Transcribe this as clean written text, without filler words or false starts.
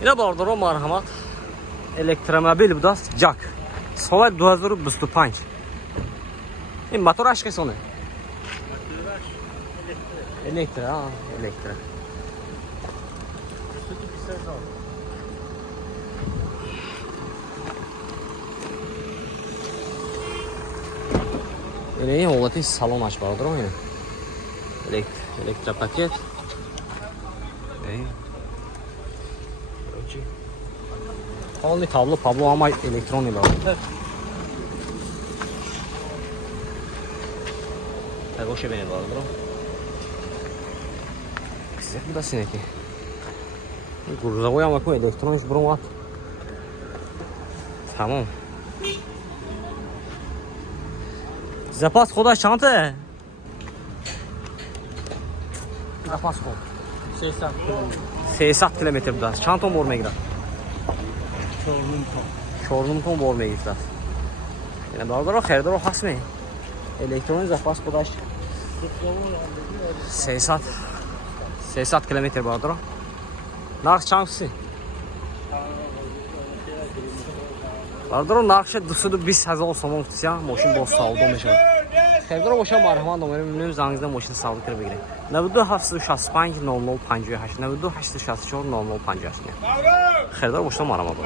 Yine bardır o marhamat. Elektromobil bu da jack. Solar 2025. این موتورش که سونه؟ الکتر الکتر. این حالتی سالونش برادر اینه. الکتر پاکت. حالی تابلو ama elektroni برادر. Goście beni bardır. Size bu da sineki. Грузовой ama elektronik burun at. Tamam. Zapas khoda chanta hai. Zapas khod. 60 kilometr buda. Chantom bor megira. Chornumton bor megira. Yana bardır xaridor hasmi. Elektronik zapas khodash 60 kilometr bardır. Narx chansi? Bardır narxi 220,000 somon tutsa mashina boz savdo میشه. خیلی باشه مرحمت نمره می‌بینیم زنگزده ماشین سوار کرده بگیریم 92 0058 92 864 0058 خیلی باشه مرحمت